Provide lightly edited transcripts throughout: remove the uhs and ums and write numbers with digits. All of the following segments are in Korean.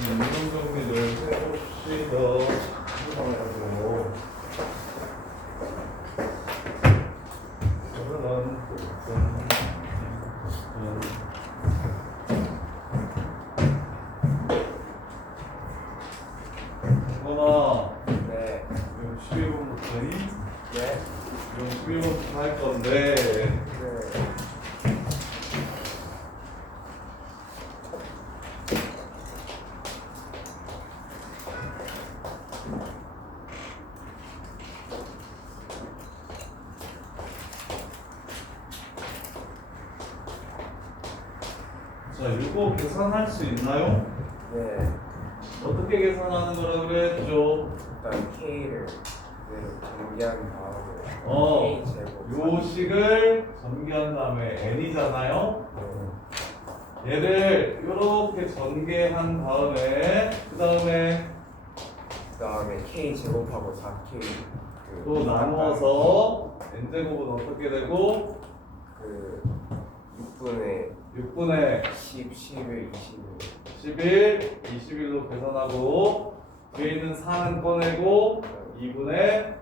이동 정리를 해봅시다. 해가지고 이거나 네. 11번부터니? 네. 11번부터 할 건데 네. 자, 이거 계산할 수 있나요? 네. 어떻게 계산하는 거라 그랬죠? 일단 K를 그대로 정리한 다음에 어, K 제곱 요 식을 전개한 다음에 n이잖아요? 얘를 이렇게 전개한 다음에 그 다음에 K 제곱하고 4K 또 나누어서 n제곱은 어떻게 되고 그 6분의 6분의 10, 11, 11, 21로 계산하고 뒤에 있는 4는 꺼내고 2분의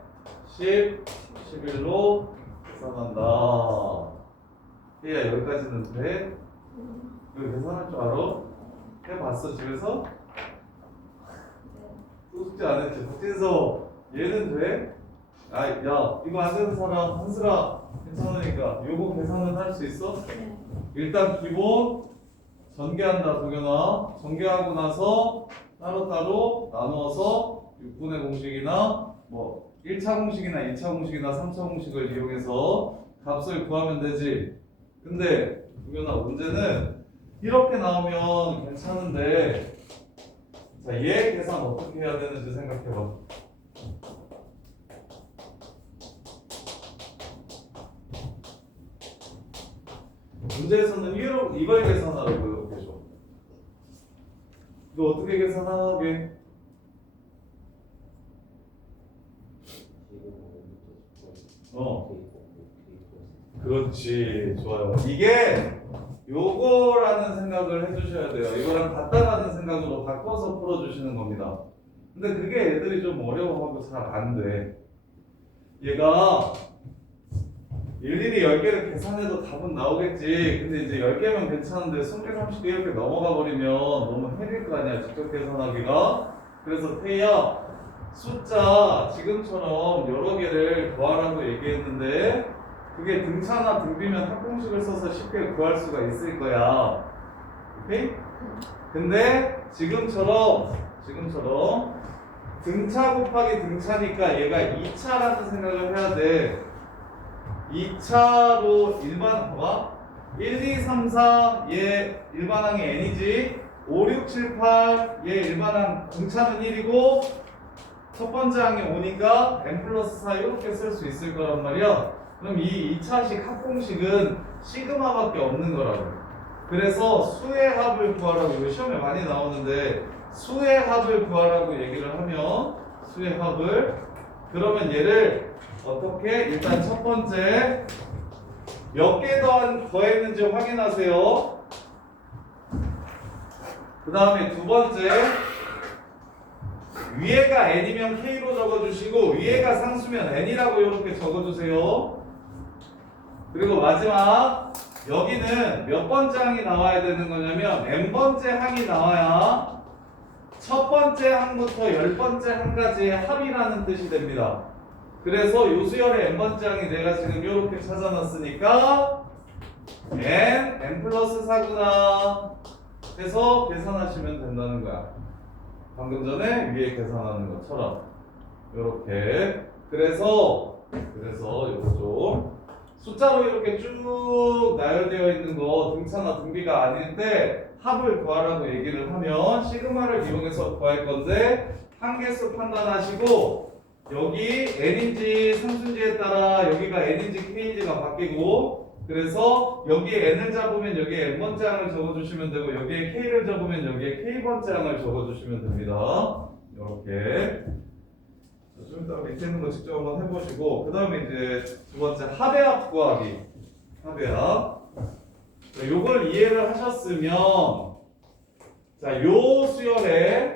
10, 11로 계산한다. 얘야 여기까지는 돼? 이거 계산할 줄 알아? 해봤어 집에서? 또 숙제 안 했지? 박진서 얘는 돼? 아, 야 이거 안 되는 사람 한슬아 괜찮으니까 요거 계산은 할 수 있어? 네. 일단 기본 전개한다 동현아. 전개하고 나서 따로따로 나누어서 6분의 공식이나 뭐 1차 공식이나 2차 공식이나 3차 공식을 이용해서 값을 구하면 되지. 근데 동현아 문제는 이렇게 나오면 괜찮은데 자, 얘 계산 어떻게 해야 되는지 생각해봐. 문제에서는 이걸 계산하라고 이렇게 줘. 이거 어떻게 계산하게? 그렇지. 좋아요. 이게 요거라는 생각을 해주셔야 돼요. 이거랑 같다라는 생각으로 바꿔서 풀어주시는 겁니다. 근데 그게 애들이 좀 어려워하고 잘 안 돼. 얘가 일일이 10개를 계산해도 답은 나오겠지. 근데 이제 10개면 괜찮은데 20개, 30개 이렇게 넘어가 버리면 너무 헤릴 거 아니야. 직접 계산하기가. 그래서 태희야 숫자 지금처럼 여러 개를 더하라고 얘기했는데 그게 등차나 등비면 합공식을 써서 쉽게 구할 수가 있을 거야. 오케이? 근데 지금처럼 등차 곱하기 등차니까 얘가 2차라는 생각을 해야 돼. 2차로 일반 봐봐. 1, 2, 3, 4 얘 일반항이 n이지. 5, 6, 7, 8 얘 일반항 등차는 1이고 첫 번째 항이 5니까 n 플러스 4 이렇게 쓸 수 있을 거란 말이야. 그럼 이 2차식 합공식은 시그마밖에 없는 거라고. 그래서 수의 합을 구하라고. 이거 시험에 많이 나오는데 수의 합을 구하라고 얘기를 하면 수의 합을 그러면 얘를 어떻게? 일단 첫 번째 몇 개 더했는지 확인하세요. 그 다음에 두 번째 위에가 n이면 k로 적어주시고 위에가 상수면 n이라고 이렇게 적어주세요. 그리고 마지막 여기는 몇 번째 항이 나와야 되는 거냐면 n번째 항이 나와야 첫 번째 항부터 10번째 항까지의 합이라는 뜻이 됩니다. 그래서 요수열의 n번째 항이 내가 지금 이렇게 찾아놨으니까 n 플러스 4구나 해서 계산하시면 된다는 거야. 방금 전에 위에 계산하는 것처럼 이렇게. 그래서 요거 좀 숫자로 이렇게 쭉 나열되어 있는 거 등차나 등비가 아닐 때 합을 구하라고 얘기를 하면 시그마를 이용해서 구할 건데 한계수 판단하시고 여기 n인지 상수인지에 따라 여기가 n인지 k인지가 바뀌고 그래서 여기에 n을 잡으면 여기에 n번째 항을 적어주시면 되고 여기에 k를 잡으면 여기에 k번째 항을 적어주시면 됩니다. 이렇게 좀 이따 밑에 있는 거 직접 한번 해보시고 그 다음에 이제 두 번째 합의 합 구하기. 합의 합. 요걸 이해를 하셨으면 자, 요 수열에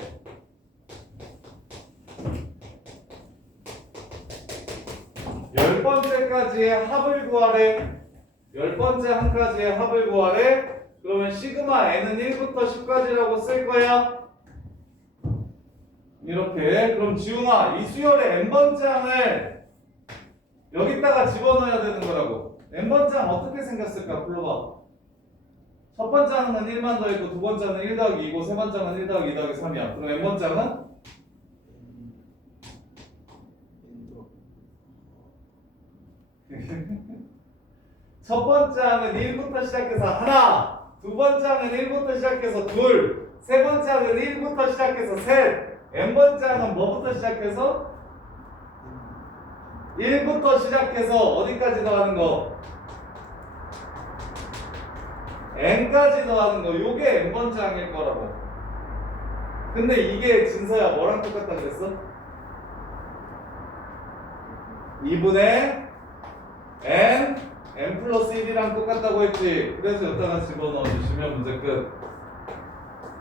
열 번째까지의 합을 구하래. 열 번째 한 가지의 합을 구하래. 그러면 시그마 n은 1부터 10까지라고 쓸 거야. 이렇게. 그럼 지웅아, 이 수열의 n번째 항을 여기다가 집어넣어야 되는 거라고. n번째 항 어떻게 생겼을까? 불러봐. 첫 번째 항은 1만 더했고, 두 번째 항은 1 더하기 2고, 세 번째 항은 1 더하기 2 더하기 3이야. 그럼 n번째 항은? 첫 번째 항은 1부터 시작해서 하나, 두 번째 항은 1부터 시작해서 둘, 세 번째 항은 1부터 시작해서 셋, n번째 항은 뭐부터 시작해서? 1부터 시작해서 어디까지 더하는 거? n까지 더하는 거. 요게 n번째 항일 거라고. 근데 이게 진서야 뭐랑 똑같다 그랬어? 2분의 n 플러스 1이랑 똑같다고 했지. 그래서 여기다가 집어넣어 주시면 문제 끝.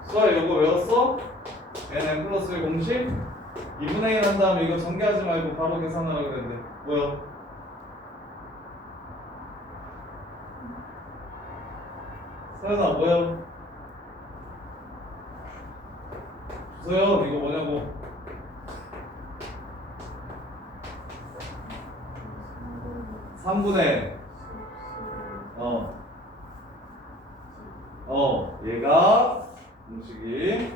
수아 요거 외웠어? n 플러스 1 공식? 2분의 1 한 다음에 이거 전개하지 말고 바로 계산하라고 그랬는데 뭐요? 서연아 뭐요? 주서연 이거 뭐냐고. 삼분의 얘가 공식이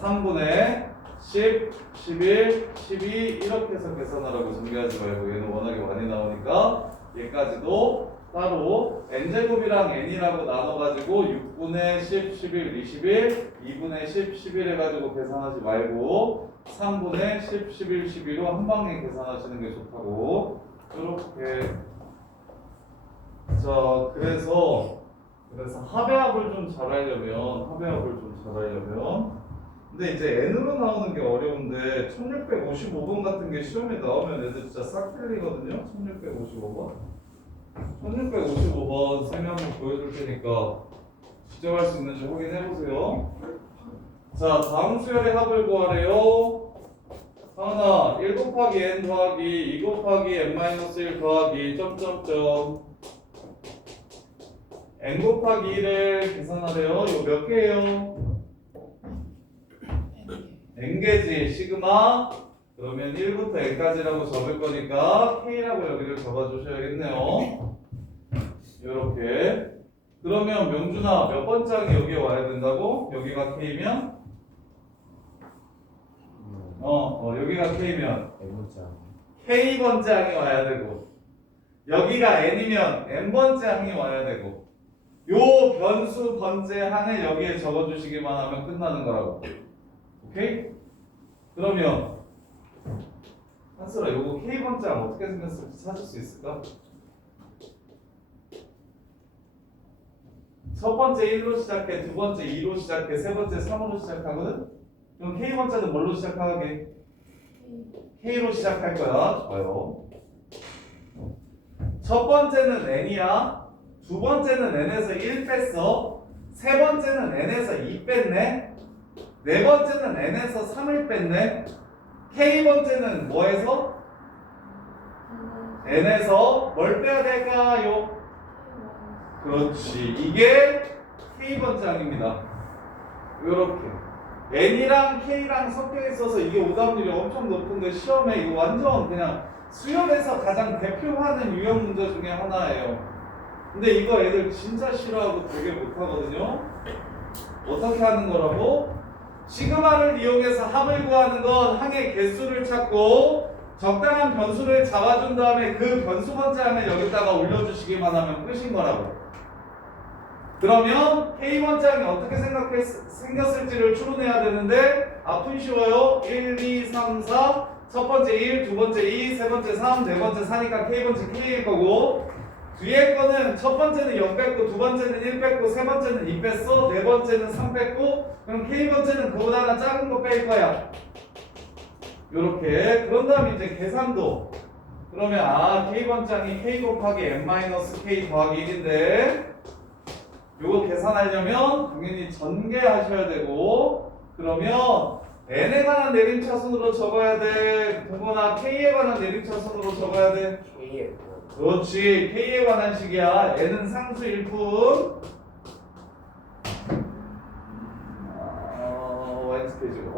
3분의 10, 11, 12 이렇게 해서 계산하라고 전개하지 말고 얘는 워낙에 많이 나오니까 얘까지도 따로 n제곱이랑 n이라고 나눠가지고 6분의 10, 11, 21, 2분의 10, 11 해가지고 계산하지 말고 3분의 10, 11, 12로 한 방에 계산하시는 게 좋다고. 이렇게. 자, 그래서 합의합을 좀 잘하려면 근데 이제 n으로 나오는 게 어려운데 1655번 같은 게 시험에 나오면 애들 진짜 싹 틀리거든요. 1655번 1655번 쌤이 한번 보여줄 테니까 지정할 수 있는지 확인해 보세요. 자, 다음 수열의 합을 구하래요. 하나 1 곱하기 n 더하기 2 곱하기 n-1 더하기 점점점 n 곱하기 1을 계산하래요. 이거 몇 개예요? n개지. 시그마 그러면 1부터 n까지라고 적을 거니까 k라고 여기를 적어주셔야겠네요. 이렇게. 그러면 명준아 몇 번째 항이 여기에 와야 된다고? 여기가 k면? 여기가 k면 k번째 항이 와야 되고 여기가 n이면 n번째 항이 와야 되고 요 변수 번째 항을 여기에 적어주시기만 하면 끝나는 거라고. 오케이? 그러면 한슬아 요거 k번째 항 어떻게 생겼을지 찾을 수 있을까? 첫 번째 1로 시작해, 두 번째 2로 시작해, 세 번째 3으로 시작하거든? 그럼 k번째는 뭘로 시작하게? k로 시작할 거야. 좋아요. 첫 번째는 n이야. 두 번째는 n에서 1 뺐어. 세 번째는 n에서 2 뺐네. 네 번째는 n에서 3을 뺐네. k번째는 뭐에서? n에서 뭘 빼야 될까요? 그렇지. 이게 k번째 항입니다. 요렇게 n이랑 k랑 섞여 있어서 이게 오답률이 엄청 높은데 시험에 이거 완전 그냥 수열에서 가장 대표하는 유형 문제 중에 하나예요. 근데 이거 애들 진짜 싫어하고 되게 못하거든요. 어떻게 하는 거라고? 시그마를 이용해서 합을 구하는 건 항의 개수를 찾고 적당한 변수를 잡아준 다음에 그 변수 번째 항을 여기다가 올려주시기만 하면 끝인 거라고. 그러면 K번째 항이 어떻게 생겼을지를 추론해야 되는데 앞은 쉬워요. 1, 2, 3, 4 첫 번째 1, 두 번째 2, 세 번째 3, 네 번째 4니까 K번째 K일 거고 뒤에 거는 첫 번째는 0 뺐고 두 번째는 1 뺐고 세 번째는 2 뺐어 네 번째는 3 뺐고 그럼 K번째는 그보다 하나 작은 거 뺄 거야. 요렇게. 그런 다음에 이제 계산도 그러면 K번째 항이 K 곱하기 n-K 더하기 1인데 요거 계산하려면 당연히 전개하셔야 되고, 그러면 n에 관한 내림차순으로 적어야 돼? 동거나 k에 관한 내림차순으로 적어야 돼? K의 그렇지. k에 관한 식이야. n은 상수일 뿐. Y스케줄.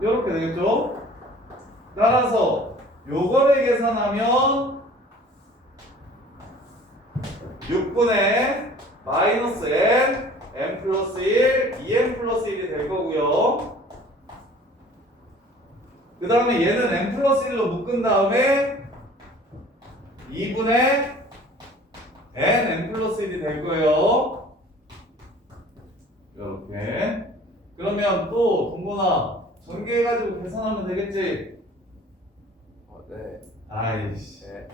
이렇게 되겠죠? 따라서 요거를 계산하면 6분의 마이너스 n 플러스 1, 2n 플러스 1이 될 거고요. 그 다음에 얘는 n 플러스 1로 묶은 다음에 2분의 n 플러스 1이 될 거예요. 이렇게. 그러면 또 동건아 전개해가지고 계산하면 되겠지? 네. 아이씨. 네.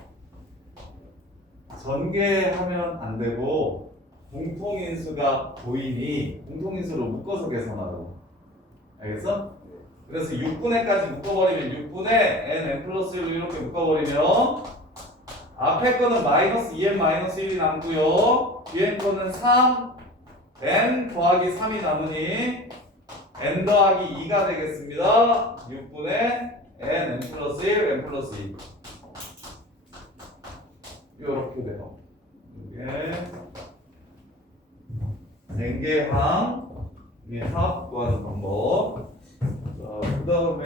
전개하면 안 되고 공통인수가 보이니 공통인수로 묶어서 계산하라고. 알겠어? 그래서 6분의까지 묶어버리면 6분의 n 플러스 1로 이렇게 묶어버리면 앞에 거는 마이너스 2n 마이너스 1이 남고요. 뒤에 거는 3 n 더하기 3이 남으니 n 더하기 2가 되겠습니다. 6분의 n 플러스 1 n 플러스 2 이렇게 돼요. 이게 n개항 합 구하는 방법. 자, 그 다음에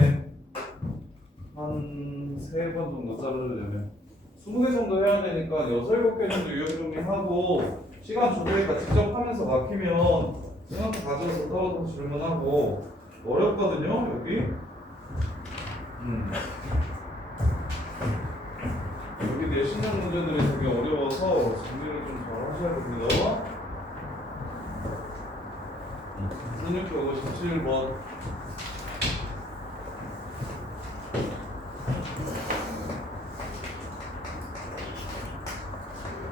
한 3번 정도 자르려면 20개 정도 해야 되니까 6, 7개 정도 유형 정리하고 시간 주니까 직접 하면서 막히면 생각도 가져서 떨어져서 질문하고 어렵거든요 여기. 여기 내신형 문제들이 되게 어려워서 정리를 좀 잘 하셔야 됩니다. 1657번.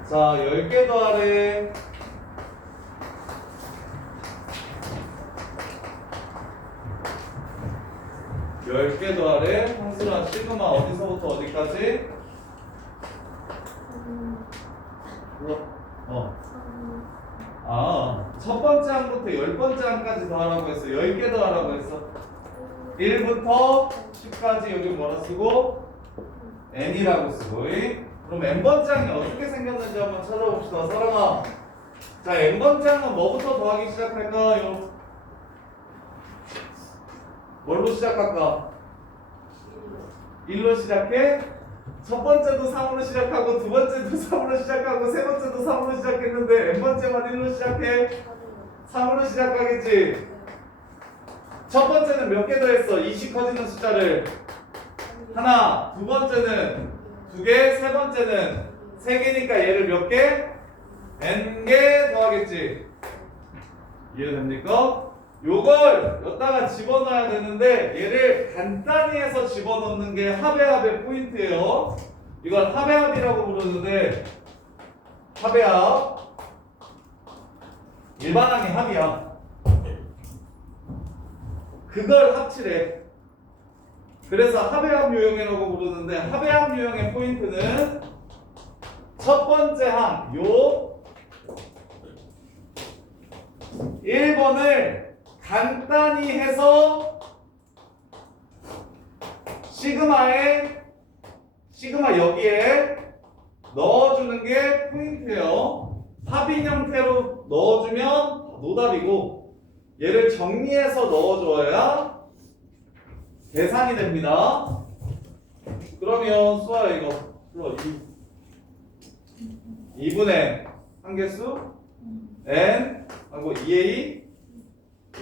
자, 10개 더하래. 열 개 더하래. 황수라 시그마 어디서부터 어디까지? 첫 번째 항부터 10번째 항까지 더하라고 했어. 10개 더하라고 했어. 1부터 10까지 여기 뭐라 쓰고? n이라고 쓰고. 그럼 n번째 항이 어떻게 생겼는지 한번 찾아봅시다. 사람아. 자, n번째 항은 뭐부터 더하기 시작할까요? 뭘로 시작할까? 1로 시작해? 첫 번째도 3으로 시작하고 두 번째도 3으로 시작하고 세 번째도 3으로 시작했는데 n번째만 1로 시작해? 3으로 시작하겠지? 첫 번째는 몇 개 더했어? 20 커지는 숫자를 하나, 두 번째는 2개, 세 번째는 3개니까 얘를 몇 개? n개 더하겠지? 이해됩니까? 요걸 여기다가 집어넣어야 되는데 얘를 간단히 해서 집어넣는 게 합의 포인트예요. 이걸 합의합이라고 부르는데 합의합 일반항의 합이야. 그걸 합치래. 그래서 합의합 유형이라고 부르는데 합의합 유형의 포인트는 첫 번째 항 요 1번을 간단히 해서 시그마 여기에 넣어주는 게 포인트예요. 합인 형태로 넣어주면 노답이고 얘를 정리해서 넣어줘야 계산이 됩니다. 그러면 수아 이거 풀어. 2분의 한개수 n 하고 2a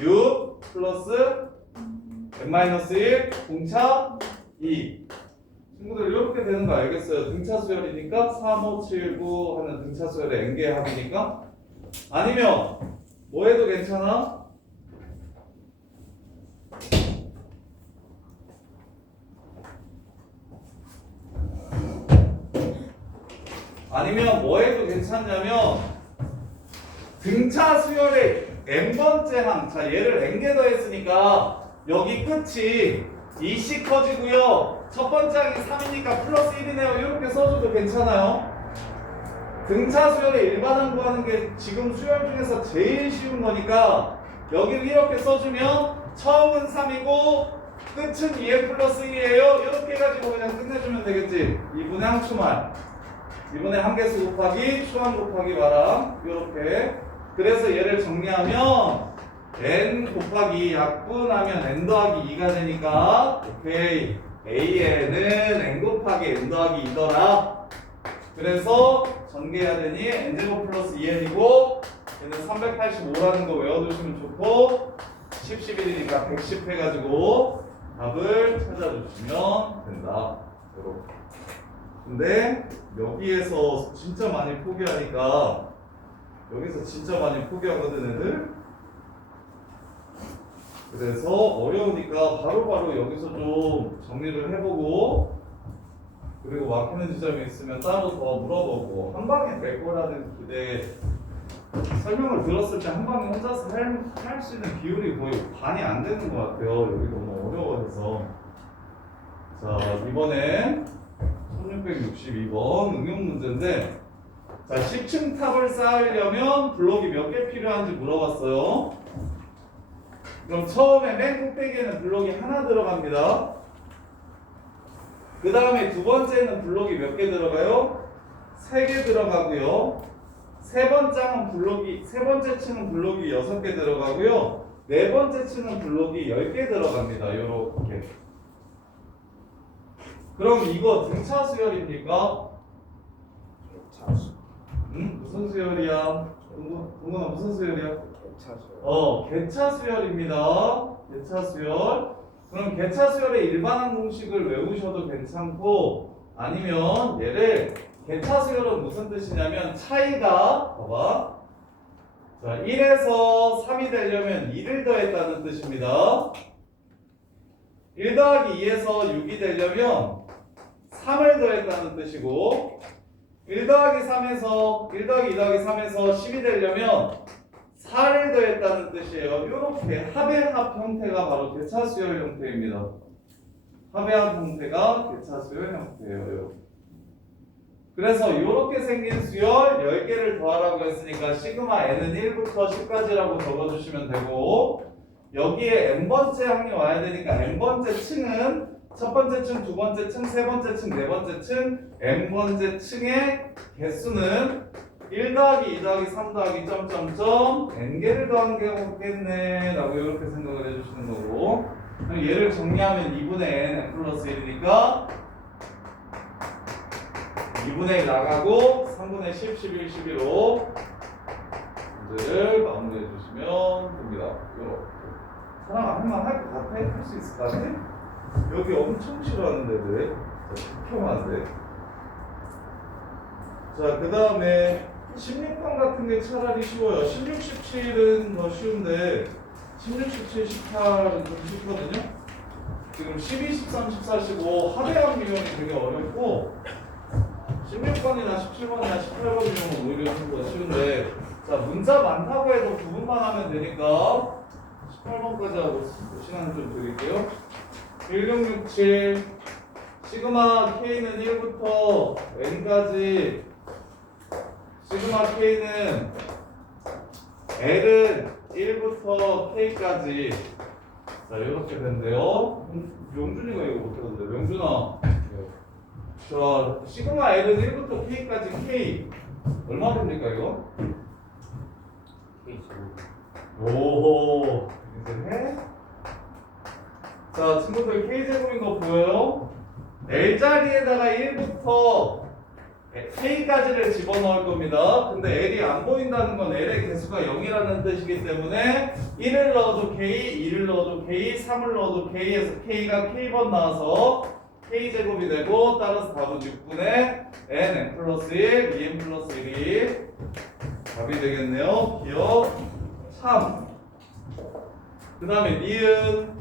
6 플러스 n-1 공차 2. 친구들 이렇게 되는 거 알겠어요? 등차 수열이니까 3, 5, 7, 9 하는 등차 수열의 n개 합이니까. 아니면 뭐 해도 괜찮아? 아니면 뭐 해도 괜찮냐면 등차 수열의 n번째 항, 자 얘를 n개 더했으니까 여기 끝이 2씩 커지고요. 첫 번째 항이 3이니까 플러스 1이네요. 이렇게 써줘도 괜찮아요. 등차 수열의 일반항 구하는 게 지금 수열 중에서 제일 쉬운 거니까 여기를 이렇게 써주면 처음은 3이고 끝은 2n 플러스 2예요. 이렇게 해가지고 그냥 끝내주면 되겠지. 2분의 항추말 2분의 항계수 곱하기 추함 곱하기 마람 이렇게. 그래서 얘를 정리하면 n 곱하기 약분하면 n 더하기 2가 되니까 오케이 an은 n 곱하기 n 더하기 2더라. 그래서 전개해야 되니 n제곱 플러스 2n이고 얘는 385라는 거 외워두시면 좋고 10, 11이니까 110 해가지고 답을 찾아주시면 된다. 이렇게. 근데 여기에서 진짜 많이 포기하니까 여기서 진짜 많이 포기하거든 애들. 그래서 어려우니까 바로바로 여기서 좀 정리를 해보고 그리고 막히는 지점이 있으면 따로 더 물어보고 한 방에 될 거라는 기대 설명을 들었을 때 한 방에 혼자서 할 수 있는 비율이 거의 반이 안 되는 것 같아요. 여기 너무 어려워서. 자, 이번엔 1662번 응용 문제인데 자, 10층 탑을 쌓으려면 블록이 몇 개 필요한지 물어봤어요. 그럼 처음에 맨 꼭대기에는 블록이 하나 들어갑니다. 그 다음에 두 번째는 블록이 몇 개 들어가요? 3개 들어가고요. 세 번째 층은 블록이 6개 들어가고요. 네 번째 층은 블록이 10개 들어갑니다. 요렇게. 그럼 이거 등차 수열입니까? 차수. 무슨 수열이야? 동근아 무슨 수열이야? 차수. 개차 수열입니다. 개차 수열. 그럼 개차 수열의 일반항 공식을 외우셔도 괜찮고 아니면 얘를 개차 수열은 무슨 뜻이냐면 차이가 봐봐. 자, 1에서 3이 되려면 2를 더했다는 뜻입니다. 1 더하기 2에서 6이 되려면 3을 더했다는 뜻이고 1 더하기 3에서 1 더하기 2 더하기 3에서 10이 되려면 4를 더했다는 뜻이에요. 이렇게 합의 합 형태가 바로 개차 수열 형태입니다. 합의 합 형태가 개차 수열 형태예요. 그래서 이렇게 생긴 수열 10개를 더하라고 했으니까 시그마 n은 1부터 10까지라고 적어주시면 되고 여기에 n번째 항이 와야 되니까 n번째 층은 첫 번째 층, 두 번째 층, 세 번째 층, 네 번째 층 n번째 층의 개수는 1 더하기 2 더하기 3 더하기 점점점 n개를 더하는 경우겠네 라고 이렇게 생각을 해주시는 거고 얘를 정리하면 2분의 n 플러스 1이니까 2분의 1 나가고 3분의 10, 11, 11로 문제를 마무리해 주시면 됩니다. 이렇게 사람 할만 할 것 같아? 할 수 있을 것 같아? 여기 엄청 싫어하는데 왜? 극혐한데. 자, 그 다음에 16번 같은 게 차라리 쉬워요. 16, 17은 더 쉬운데 16, 17, 18은 좀 쉽거든요. 지금 12, 13, 14, 15 합의한 비용이 되게 어렵고 16번이나 17번이나 18번 비용은 오히려 좀 더 쉬운데 자, 문자 많다고 해도 구분만 하면 되니까 18번까지 하고 시간 좀 드릴게요. 1667 시그마 K는 1부터 N까지 시그마 K는 L은 1부터 K까지 자 이렇게 된대요. 명준이가 이거 못했는데 명준아 자 시그마 L은 1부터 K까지 K 얼마 됩니까 이거? 오호 이제 해? 자 친구들 K제곱인 거 보여요? L자리에다가 1부터 K까지를 집어넣을 겁니다. 근데 L이 안 보인다는 건 L의 개수가 0이라는 뜻이기 때문에 1을 넣어도 K, 2를 넣어도 K, 3을 넣어도 K에서 K가 K번 나와서 K제곱이 되고 따라서 답은 6분의 N 플러스 1, 2N 플러스 1이 답이 되겠네요. 기억 참. 그 다음에 니은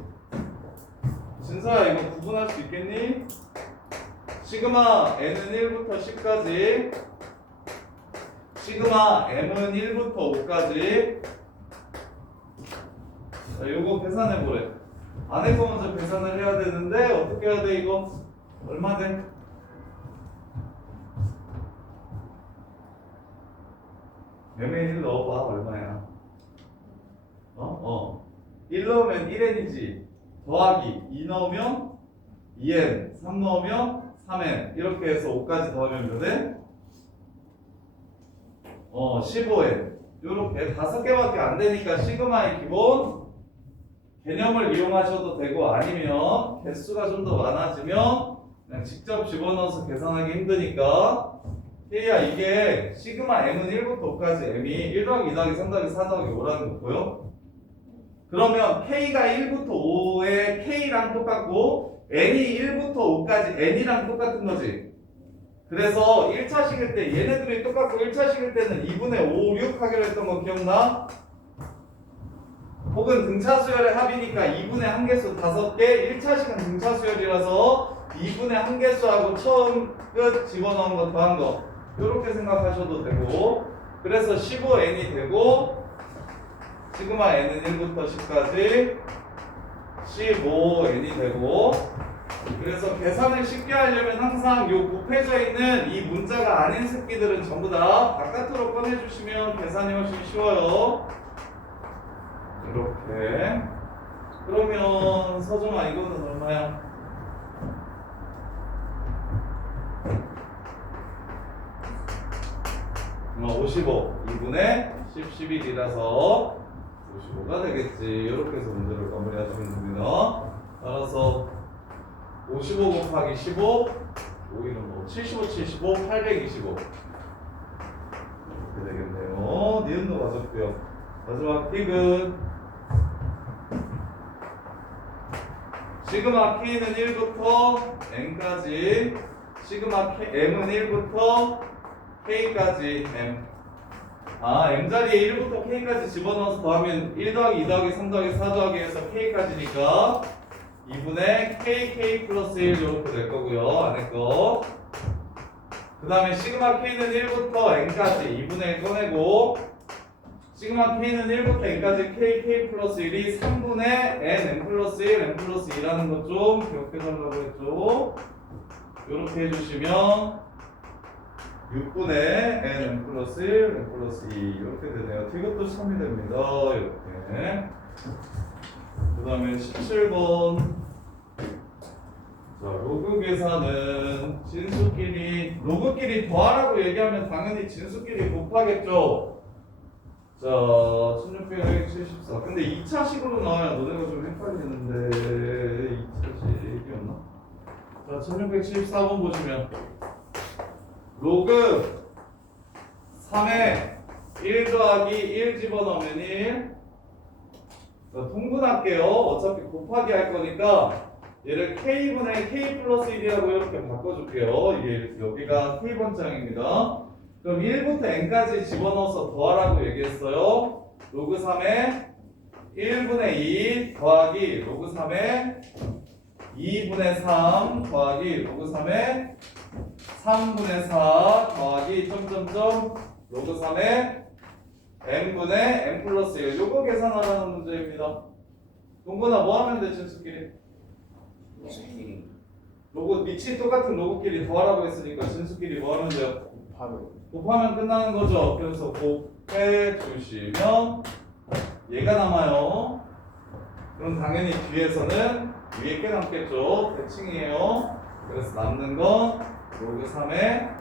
진서야 이거 구분할 수 있겠니? 시그마 n은 1부터 10까지 시그마 m은 1부터 5까지 자 요거 계산해보래. 안에서 먼저 계산을 해야 되는데 어떻게 해야 돼 이거? 얼마 돼? m에 1 넣어봐. 얼마야? 1 넣으면 1n이지. 더하기 2 넣으면 2n, 3 넣으면 3n. 이렇게 해서 5까지 더하면 몇 n? 15n. 요렇게 5개밖에 안 되니까 시그마의 기본 개념을 이용하셔도 되고, 아니면 개수가 좀 더 많아지면 그냥 직접 집어넣어서 계산하기 힘드니까 K야, 이게 시그마 M은 1부터 5까지 M이 1 더하기 2 더하기 3 더하기 4 더하기 5라는 거 보여? 그러면 K가 1부터 5에 K랑 똑같고 N이 1부터 5까지 N이랑 똑같은 거지. 그래서 1차식일 때 얘네들이 똑같고 1차식일 때는 2분의 5, 6 하기로 했던 거 기억나? 혹은 등차수열의 합이니까 2분의 한개수 5개, 1차식은 등차수열이라서 2분의 한개수하고 처음 끝 집어넣은 거 더한 거 이렇게 생각하셔도 되고, 그래서 15n이 되고 시그마 n은 1부터 10까지 15n이 되고, 그래서 계산을 쉽게 하려면 항상 요 곱해져 있는 이 문자가 아닌 새끼들은 전부 다 바깥으로 꺼내주시면 계산이 훨씬 쉬워요. 이렇게. 그러면 서정아, 이거는 얼마야? 55 2분의 10, 11이라서 55가 되겠지. 이렇게 해서 문제를 마무리하시면 됩니다. 따라서 55 곱하기 15 5일은 뭐 75, 75, 825 이렇게 되겠네요. 니은도 맞았고요. 마지막 팁은 시그마 K는 1부터 N까지, 시그마 M은 1부터 K까지 M. M자리에 1부터 K까지 집어넣어서 더하면 1 더하기 2 더하기 3 더하기 4 더하기 해서 K까지니까 2분의 KK 플러스 1 이렇게 될 거고요. 안에 거. 그 다음에 시그마 K는 1부터 N까지 2분의 1 꺼내고, 시그마 K는 1부터 N까지 KK 플러스 1이 3분의 N 플러스 1, N 플러스 2라는 것 좀 기억해달라고 했죠. 이렇게 해주시면 6분의 N 플러스 1, N 플러스 2 이렇게 되네요. 이것도 참이 됩니다. 이렇게. 그 다음에 17번. 자, 로그 계산은 진수끼리, 로그끼리 더하라고 얘기하면 당연히 진수끼리 곱하겠죠. 자, 1674. 근데 2차식으로 나와야 너네가 좀 헷갈리는데, 2차식이었나? 자, 1674번 보시면 로그 3에 1 더하기 1 집어넣으면 1. 자, 통분할게요. 어차피 곱하기 할 거니까 얘를 K분의 K 플러스 1이라고 이렇게 바꿔줄게요. 이게 여기가 K번장입니다. 그럼 1부터 N까지 집어넣어서 더하라고 얘기했어요. 로그 3에 1분의 2 더하기 로그 3에 2분의 3 더하기 로그 3에 3분의 4 더하기 점점점 로그 3에 n분의 n 플러스 1. 요거 계산하라는 문제입니다. 동근아 뭐 하면 돼? 진수끼리 로그 밑이 똑같은 로그끼리 더하라고 했으니까 진수끼리 뭐 하면 돼요? 곱하면 끝나는 거죠. 그래서 곱해 주시면 얘가 남아요. 그럼 당연히 뒤에서는 위에 게 남겠죠. 대칭이에요. 그래서 남는 건 로그 3의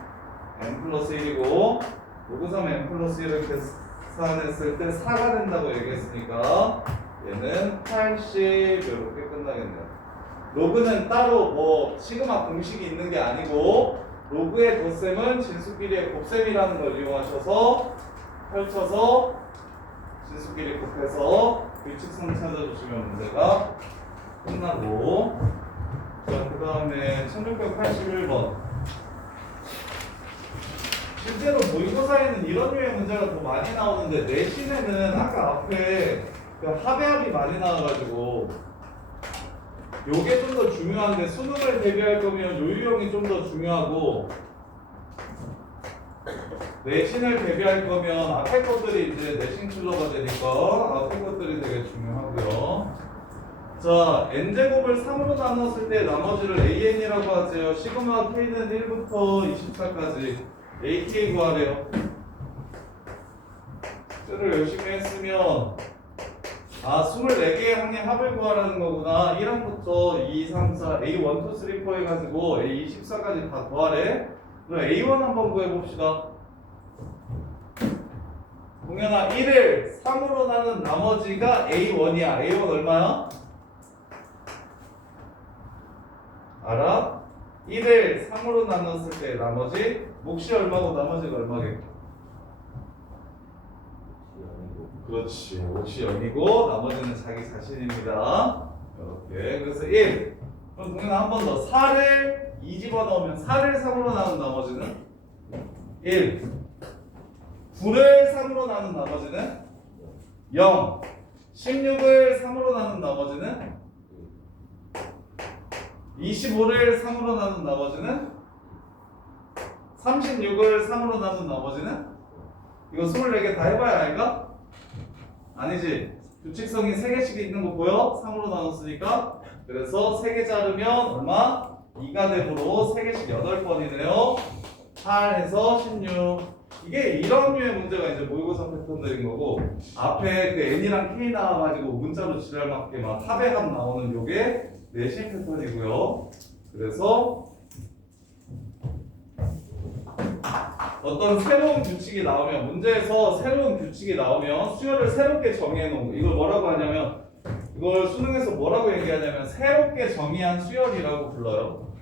n 플러스 1이고, 로그 3의 n 플러스 1을 계산했을 때 4가 된다고 얘기했으니까 얘는 80 이렇게 끝나겠네요. 로그는 따로 뭐 시그마 공식이 있는 게 아니고, 로그의 덧셈은 진수끼리의 곱셈이라는 걸 이용하셔서 펼쳐서 진수끼리 곱해서 규칙성 찾아주시면 문제가 끝나고, 자, 그 다음에 1681번. 실제로 모의고사에는 이런 류의 문제가 더 많이 나오는데, 내신에는 아까 앞에 그 합의합이 많이 나와가지고 요게 좀 더 중요한데, 수능을 대비할 거면 요 유형이 좀 더 중요하고, 내신을 대비할 거면 앞에 것들이 이제 내신 킬러가 되니까 앞에 것들이 되게 중요하고요. 자, n제곱을 3으로 나눴을 때 나머지를 an이라고 하세요. 시그마 k는 1부터 24까지 AK 구하래요. 공부를 열심히 했으면 24개의 항의 합을 구하라는 거구나. 1항부터 2, 3, 4, A1, 2, 3, 4 해가지고 A24까지 다 구하래. 그럼 A1 한번 구해봅시다. 동현아, 1을 3으로 나눈 나머지가 A1이야. A1 얼마야? 알아? 1을 3으로 나눴을 때 나머지 몫이 얼마고 나머지가 얼마겠고? 그렇지. 몫이 0이고 나머지는 자기 자신입니다. 이렇게. 그래서 1. 그럼 동현아 한 번 더. 4를 2 집어넣으면 4를 3으로 나눈 나머지는 1. 9를 3으로 나눈 나머지는 0. 16을 3으로 나눈 나머지는 25를 3으로 나눈 나머지는 36을 3으로 나눈 나머지는 이거 24개 다 해봐야 알까? 아니지. 규칙성이 3개씩 있는 거 보여? 3으로 나눴으니까. 그래서 3개 자르면 얼마? 2가 되므로 3개씩 8번이네요. 8해서 16. 이게 이런 류의 문제가 이제 모의고사 패턴들인 거고, 앞에 그 N이랑 K 나와가지고 문자로 지랄맞게 막 합의 합 나오는 요게 내신 패턴이고요. 그래서 어떤 새로운 규칙이 나오면, 문제에서 새로운 규칙이 나오면 수열을 새롭게 정의해 놓은 거. 이걸 뭐라고 하냐면, 이걸 수능에서 뭐라고 얘기하냐면 새롭게 정의한 수열이라고 불러요.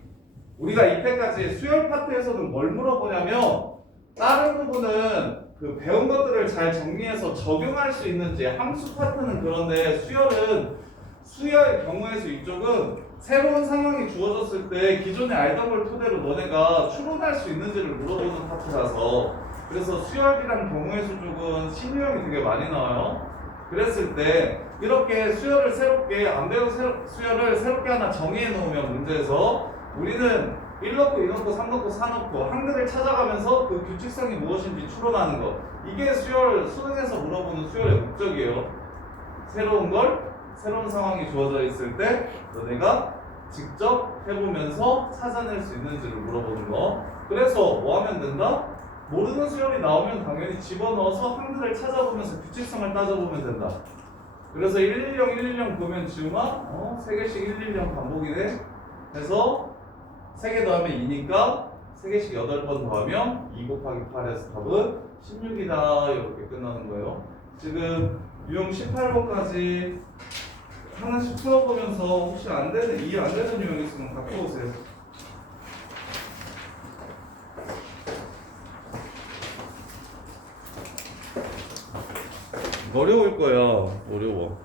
우리가 이때까지 수열 파트에서는 뭘 물어보냐면, 다른 부분은 그 배운 것들을 잘 정리해서 적용할 수 있는지, 함수 파트는 그런데 수열의 경우에서 이쪽은 새로운 상황이 주어졌을 때 기존에 알던 걸 토대로 너네가 추론할 수 있는지를 물어보는 파트라서, 그래서 수열이란 경우의 수쪽은 신유형이 되게 많이 나와요. 그랬을 때 이렇게 수열을 새롭게, 안 배운 수열을 새롭게 하나 정의해 놓으면 문제에서 우리는 1 넣고 2 넣고 3 넣고 4 넣고 항들을 찾아가면서 그 규칙성이 무엇인지 추론하는 것, 이게 수능에서 물어보는 수열의 목적이에요. 새로운 상황이 주어져 있을 때 너네가 직접 해보면서 찾아낼 수 있는지를 물어보는 거. 그래서 뭐 하면 된다? 모르는 수열이 나오면 당연히 집어넣어서 항들을 찾아보면서 규칙성을 따져보면 된다. 그래서 110, 110 보면 지우마 3개씩 110 반복이네. 해서 3개 더하면 2니까 3개씩 8번 더하면 2 곱하기 8에서 답은 16이다. 이렇게 끝나는 거예요. 지금 유형 18번까지 하나씩 풀어보면서 혹시 이해 안 되는 유형 있으면 갖고 오세요. 어려울 거야. 어려워.